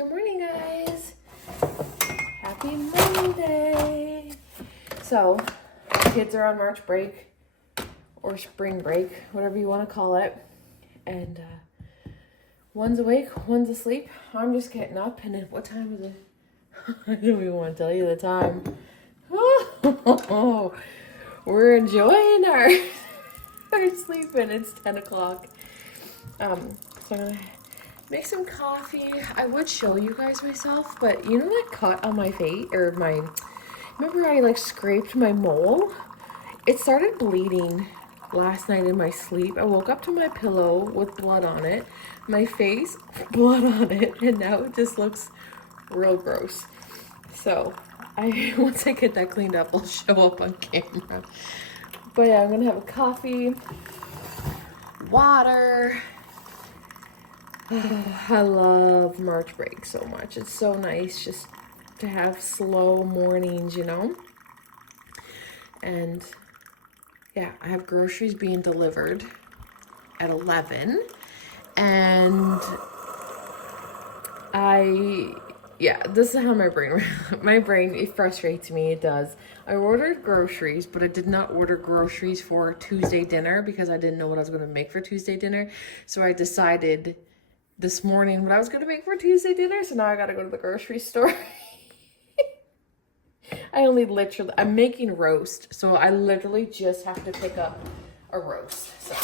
Good morning, guys. Happy Monday. So, kids are on March break or spring break, whatever you want to call it. And one's awake, one's asleep. I'm just getting up. And then what time is it? I don't even want to tell you the time. Oh, we're enjoying our sleeping. It's 10 o'clock. So I'm gonna make some coffee. I would show you guys myself, but you know that cut on my face, or remember I like scraped my mole? It started bleeding last night in my sleep. I woke up to my pillow with blood on it, my face, blood on it, and now it just looks real gross. So once I get that cleaned up, I'll show up on camera. But yeah, I'm gonna have a coffee, water. I love March break so much. It's so nice just to have slow mornings, you know? And yeah, I have groceries being delivered at 11. And this is how my brain, it frustrates me, it does. I ordered groceries, but I did not order groceries for Tuesday dinner because I didn't know what I was going to make for Tuesday dinner. So I decided this morning what I was going to make for Tuesday dinner. So now I got to go to the grocery store. I'm making roast. So I literally just have to pick up a roast. So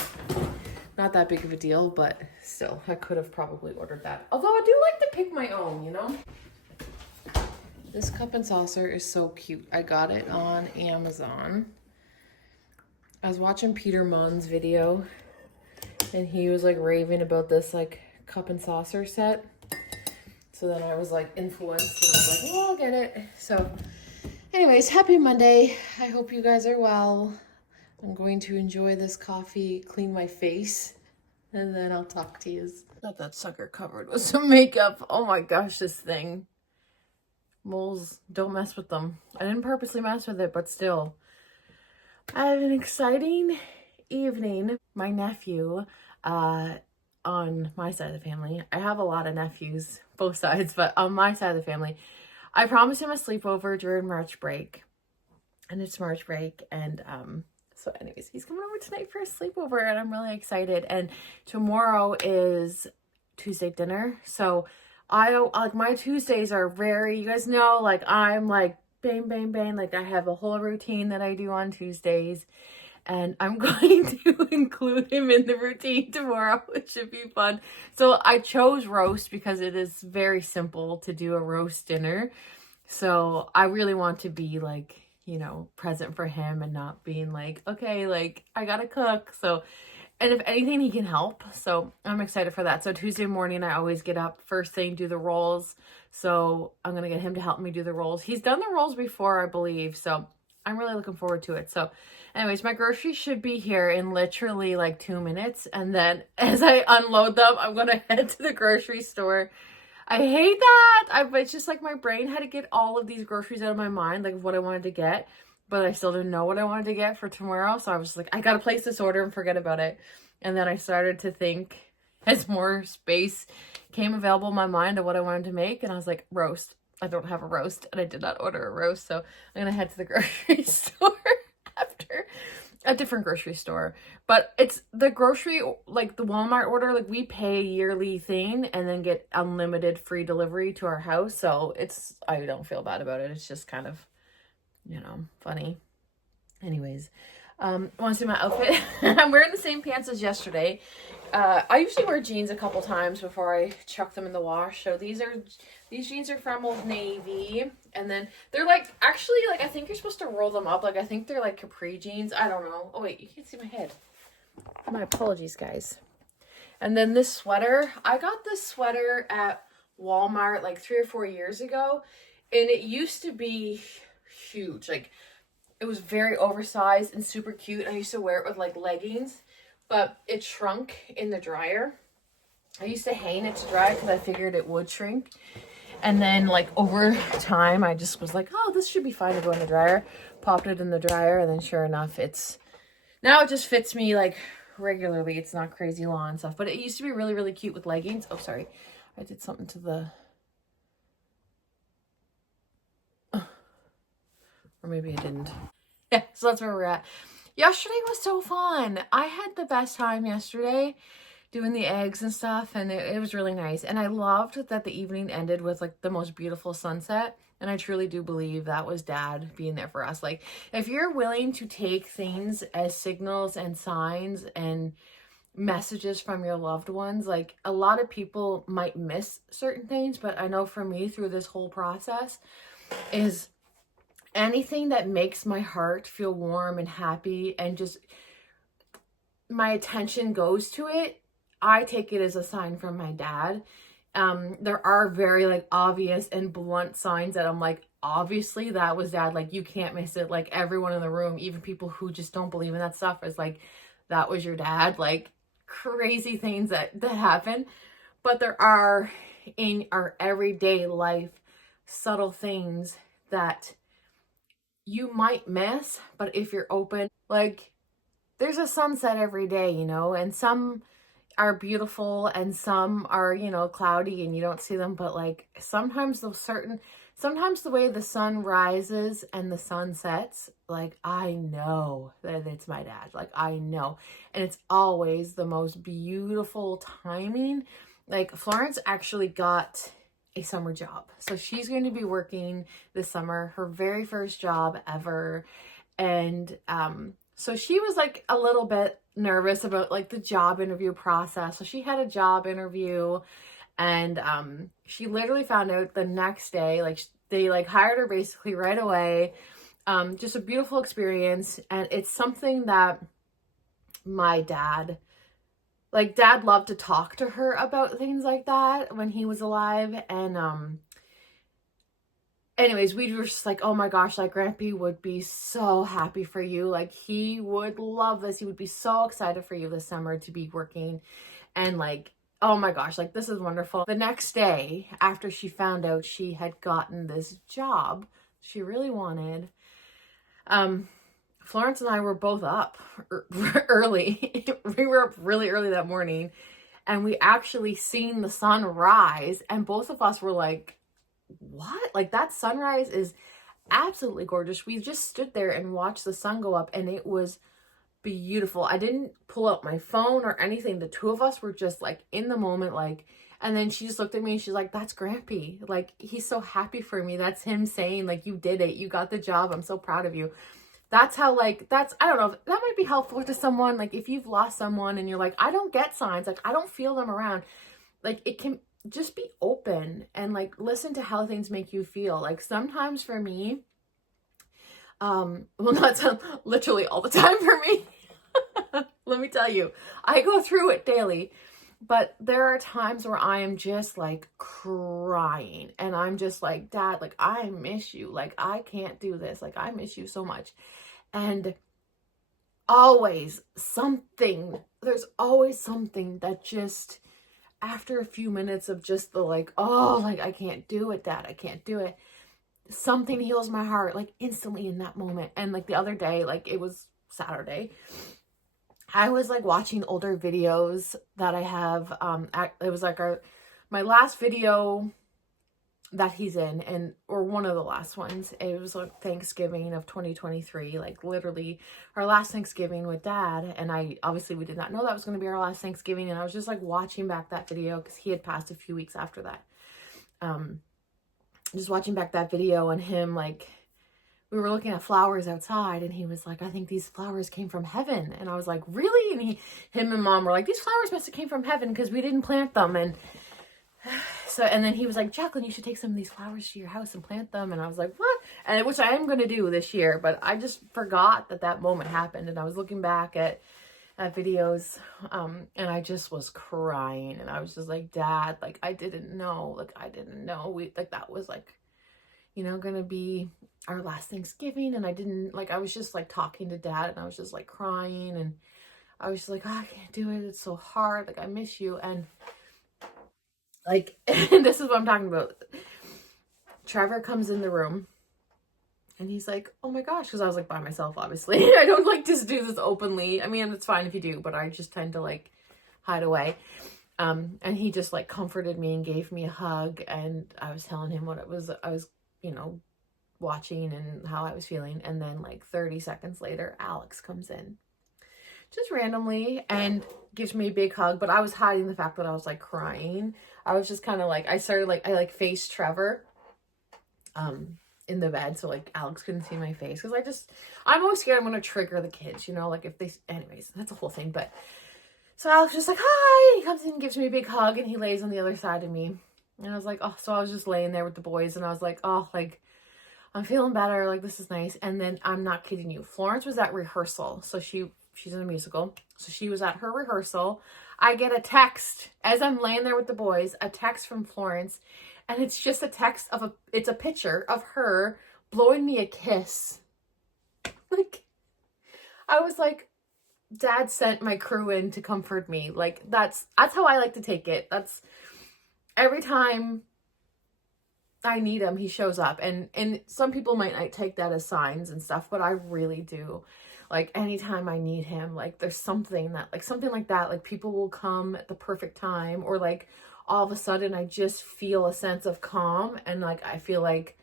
not that big of a deal, but still, I could have probably ordered that. Although I do like to pick my own, you know? This cup and saucer is so cute. I got it on Amazon. I was watching Peter Munn's video and he was like raving about this like cup and saucer set. So then I was like influenced and I was like, well, I'll get it. So anyways, happy Monday. I hope you guys are well. I'm going to enjoy this coffee, clean my face, and then I'll talk to you. Got that sucker covered with some makeup. Oh my gosh, this thing. Moles, don't mess with them. I didn't purposely mess with it, but still. I had an exciting evening. My nephew, on my side of the family, I have a lot of nephews, both sides, but on my side of the family, I promised him a sleepover during March break. And it's March break, and so anyways, he's coming over tonight for a sleepover, and I'm really excited. And tomorrow is Tuesday dinner, so my Tuesdays are very, you guys know, like I'm like bang, bang, bang, like I have a whole routine that I do on Tuesdays, and I'm going to include him in the routine tomorrow. It should be fun. So I chose roast because it is very simple to do a roast dinner. So I really want to be like, you know, present for him and not being like, okay, like I gotta cook. So, and if anything, he can help. So I'm excited for that. So Tuesday morning, I always get up first thing, do the rolls. So I'm going to get him to help me do the rolls. He's done the rolls before, I believe. So I'm really looking forward to it. So anyways, my groceries should be here in literally like 2 minutes. And then as I unload them, I'm going to head to the grocery store. I hate that. It's just like my brain had to get all of these groceries out of my mind, like what I wanted to get. But I still didn't know what I wanted to get for tomorrow. So I was just like, I got to place this order and forget about it. And then I started to think as more space came available in my mind of what I wanted to make. And I was like, roast. I don't have a roast. And I did not order a roast. So I'm going to head to the grocery store after a different grocery store. But it's the grocery, like the Walmart order, like we pay a yearly thing and then get unlimited free delivery to our house. So I don't feel bad about it. It's just kind of, you know, funny. Anyways, want to see my outfit? I'm wearing the same pants as yesterday. I usually wear jeans a couple times before I chuck them in the wash. So these jeans are from Old Navy, and then they're like, actually, like I think you're supposed to roll them up. Like I think they're like capri jeans. I don't know. Oh wait, you can't see my head. My apologies, guys. And then this sweater, I got this sweater at Walmart like 3 or 4 years ago, and it used to be huge. Like it was very oversized and super cute. I used to wear it with like leggings, but it shrunk in the dryer. I used to hang it to dry because I figured it would shrink. And then like over time, I just was like, oh, this should be fine to go in the dryer. Popped it in the dryer, and then sure enough, now it just fits me like regularly. It's not crazy long and stuff, but it used to be really, really cute with leggings. Oh, sorry. I did something to the Or maybe I didn't. Yeah, so that's where we're at. Yesterday was so fun. I had the best time yesterday doing the eggs and stuff, and it was really nice. And I loved that the evening ended with like the most beautiful sunset. And I truly do believe that was Dad being there for us. Like, if you're willing to take things as signals and signs and messages from your loved ones, like, a lot of people might miss certain things, but I know for me through this whole process is anything that makes my heart feel warm and happy and just my attention goes to it, I take it as a sign from my dad. There are very like obvious and blunt signs that I'm like, obviously that was Dad. Like, you can't miss it. Like, everyone in the room, even people who just don't believe in that stuff, is like, that was your dad. Like, crazy things that happen. But there are in our everyday life subtle things that you might miss, but if you're open, like, there's a sunset every day, you know, and some are beautiful and some are, you know, cloudy and you don't see them, but like sometimes the way the sun rises and the sun sets, like, I know that it's my dad. Like, I know. And it's always the most beautiful timing. Like, Florence actually got a summer job. So she's going to be working this summer, her very first job ever. And so she was like a little bit nervous about like the job interview process. So she had a job interview, and she literally found out the next day, like they like hired her basically right away. Just a beautiful experience. And it's something that my dad loved to talk to her about things like that when he was alive. And anyways, we were just like, oh my gosh, like, Grampy would be so happy for you. Like, he would love this. He would be so excited for you this summer to be working. And like, oh my gosh, like, this is wonderful. The next day, after she found out she had gotten this job she really wanted, Florence and I were both up early. We were up really early that morning, and we actually seen the sun rise, and both of us were like, what? Like, that sunrise is absolutely gorgeous. We just stood there and watched the sun go up, and it was beautiful. I didn't pull out my phone or anything. The two of us were just like in the moment, like, and then she just looked at me and she's like, that's Grampy. Like, he's so happy for me. That's him saying, like, you did it. You got the job. I'm so proud of you. That's how, like, I don't know, that might be helpful to someone. Like, if you've lost someone and you're like, I don't get signs, like, I don't feel them around. Like, it can just be open and like listen to how things make you feel. Like, sometimes for me, well, not literally all the time for me. Let me tell you, I go through it daily, but there are times where I am just like crying and I'm just like, Dad, like, I miss you. Like, I can't do this. Like, I miss you so much. And there's always something that just, after a few minutes of just the like, oh, like, I can't do it, Dad, I can't do it, something heals my heart like instantly in that moment. And like the other day, like, it was Saturday, I was like watching older videos that I have. It was like my last video that he's in, and or one of the last ones. It was like Thanksgiving of 2023, like literally our last Thanksgiving with Dad. And we did not know that was going to be our last Thanksgiving. And I was just like watching back that video because he had passed a few weeks after that. Just watching back that video, and him, like, we were looking at flowers outside, and he was like, I think these flowers came from heaven. And I was like, really? And him and Mom were like, these flowers must have came from heaven because we didn't plant them. And so, and then he was like, Jacqueline, you should take some of these flowers to your house and plant them. And I was like, what? And which I am going to do this year, but I just forgot that moment happened. And I was looking back at videos, and I just was crying, and I was just like, Dad, like, I didn't know, that was like, you know, gonna be our last Thanksgiving. And I was just like talking to Dad, and I was just like crying, and I was just like, oh, I can't do it, it's so hard, like, I miss you. And like, and this is what I'm talking about. Trevor comes in the room, and he's like, oh my gosh, because I was like by myself, obviously. I don't like to do this openly. I mean, it's fine if you do, but I just tend to like hide away. And he just like comforted me and gave me a hug. And I was telling him what it was. I was, you know, watching and how I was feeling. And then like 30 seconds later, Alex comes in just randomly and gives me a big hug. But I was hiding the fact that I was like crying. I was just kind of like, I faced Trevor in the bed, so like Alex couldn't see my face, because I'm always scared I'm gonna trigger the kids, you know, like if they, anyways, that's a whole thing. But so Alex just like, hi, he comes in and gives me a big hug, and he lays on the other side of me, and I was like, oh, so I was just laying there with the boys, and I was like, oh, like I'm feeling better, like this is nice. And then I'm not kidding you, Florence was at rehearsal, so she's in a musical, so she was at her rehearsal. I get a text as I'm laying there with the boys, a text from Florence, and it's just a text of it's a picture of her blowing me a kiss. Like, I was like, Dad sent my crew in to comfort me. Like, that's how I like to take it. That's every time I need him, he shows up. And some people might not take that as signs and stuff, but I really do. Like, anytime I need him, like, there's something like that, like, people will come at the perfect time, or like, all of a sudden, I just feel a sense of calm, and like, I feel like,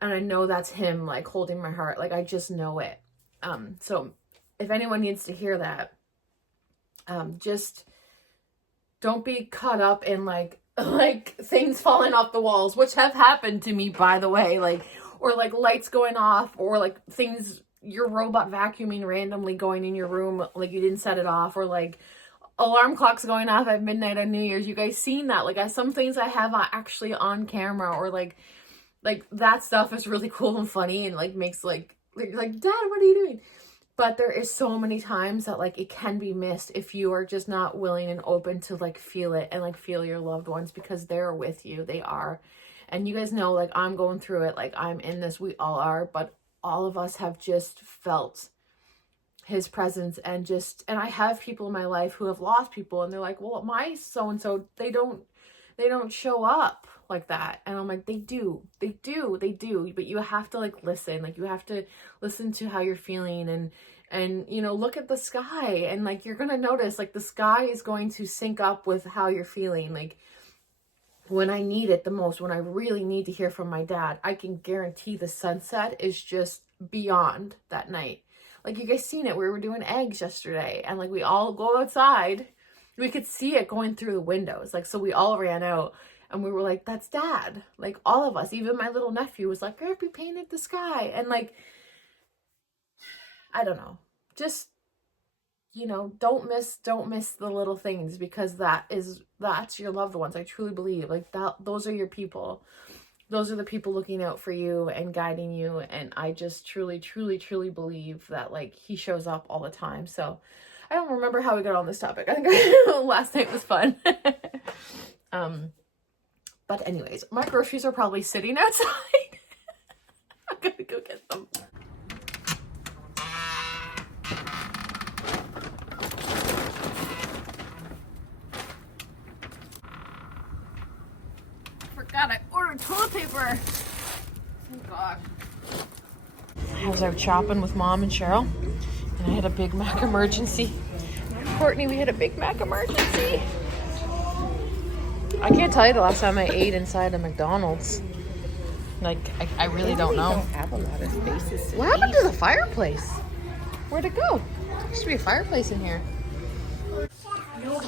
and I know that's him, like, holding my heart, like, I just know it. So if anyone needs to hear that, just don't be caught up in like things falling off the walls, which have happened to me, by the way, like, or like lights going off, or like things, your robot vacuuming randomly going in your room, like you didn't set it off, or like alarm clocks going off at midnight on New Year's. You guys seen that? Like, some things I have actually on camera, or like that stuff is really cool and funny, and like makes like Dad, what are you doing? But there is so many times that like it can be missed if you are just not willing and open to like feel it, and like feel your loved ones, because they're with you. They are. And you guys know, like, I'm going through it, like I'm in this, we all are, but all of us have just felt his presence. And I have people in my life who have lost people, and they're like, well, my so-and-so, they don't show up like that. And I'm like, they do, but you have to like listen, like you have to listen to how you're feeling, and you know, look at the sky, and like, you're gonna notice like the sky is going to sync up with how you're feeling. Like, when I need it the most, when I really need to hear from my dad, I can guarantee the sunset is just beyond that night. Like, you guys seen it, we were doing eggs yesterday, and like, we all go outside, we could see it going through the windows, like, so we all ran out, and we were like, that's Dad. Like, all of us, even my little nephew was like, Grandpa painted the sky. And like, I don't know, just, you know, don't miss the little things, because that's your loved ones. I truly believe like that, those are your people. Those are the people looking out for you and guiding you. And I just truly believe that like he shows up all the time. So I don't remember how we got on this topic. I think last night was fun. But anyways, my groceries are probably sitting outside. I'm gonna go get them. Forgot I ordered toilet paper. Oh gosh. I was out shopping with Mom and Cheryl, and I had a Big Mac emergency. Courtney, we had a Big Mac emergency. I can't tell you the last time I ate inside a McDonald's. Like, I really don't know. Don't have a lot of spaces. What happened to the fireplace? Where'd it go? There used to be a fireplace in here.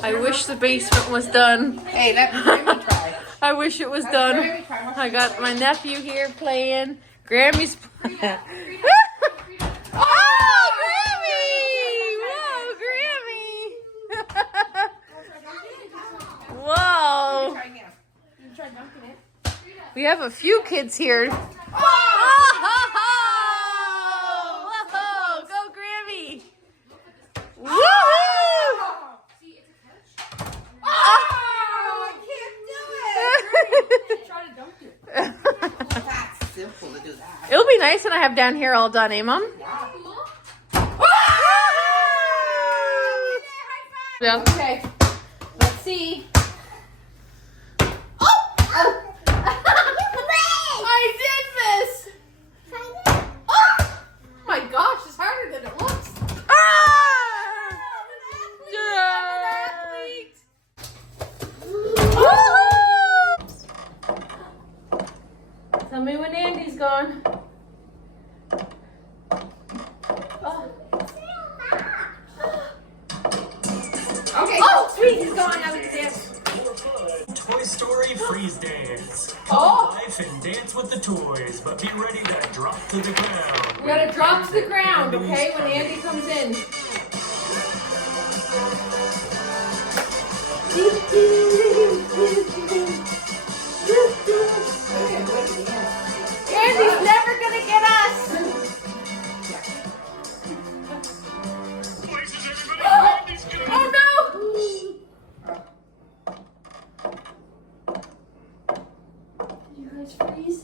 I wish the basement was done. Hey, let me try. I wish it was done. I got my nephew here playing. Grammy's playing. Oh, Grammy! Whoa, Grammy! Whoa! We have a few kids here. Oh! Whoa! Go, Grammy! Woo! That's simple to do that. It'll be nice when I have down here all done, eh, Mom? Yeah. Okay, let's see. Oh! I did this! Oh! My gosh, it's harder than it looks. Ah! Tell me when Andy's gone. play freeze dance. Come Oh. life and dance with the toys, but be ready to drop to the ground. We gotta drop to the ground, okay, when Andy comes in. Andy's never gonna get us! Oh no! Did you guys freeze?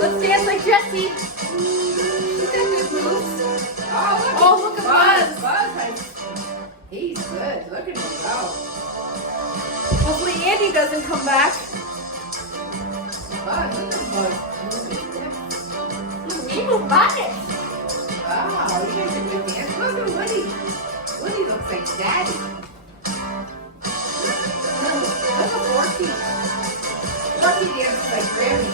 Let's dance like Jessie. She's got good moves. Oh, look at Buzz. He's good. Look at him go. Hopefully Andy doesn't come back. Buzz, look at Buzz. We will buy it. Wow, you guys are good dance. Look at Woody. Woody looks like Daddy. Look at Forky. Forky dances like Grammy.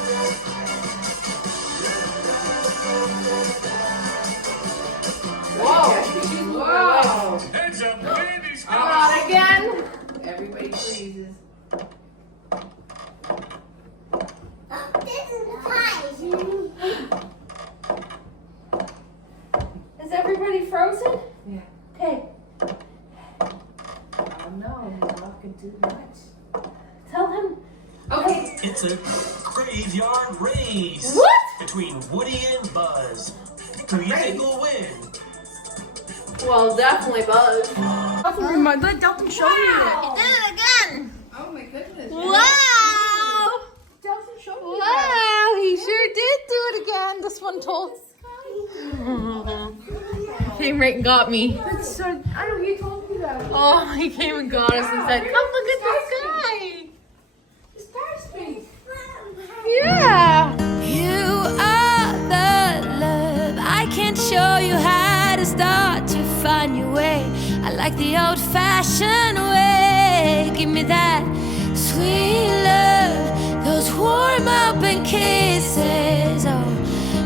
Whoa. Whoa. Heads up, babies! Not again. Everybody freezes. Is everybody frozen? Yeah. Okay. Oh no, he's walking too much. Tell him. Okay. It's a graveyard race. What? Between Woody and Buzz. Who you think will win? Well, definitely Buzz. Let Dalton show me it. Did it again! Oh my goodness. Wow! Dalton show me Wow, he sure did do it again. This one told. Came right and got me. That's so. I know he told me that. Oh, he came and got us and said, "Come look at this guy." The star space. Yeah. You are the love. I can't show you how to start to find your way. I like the old-fashioned way. Give me that sweet love, those warm open kisses. Oh,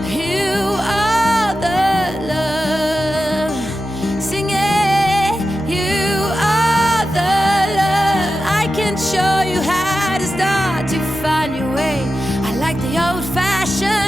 you are the love. Sing it. You are the love. I can show you how to start to find your way. I like the old-fashioned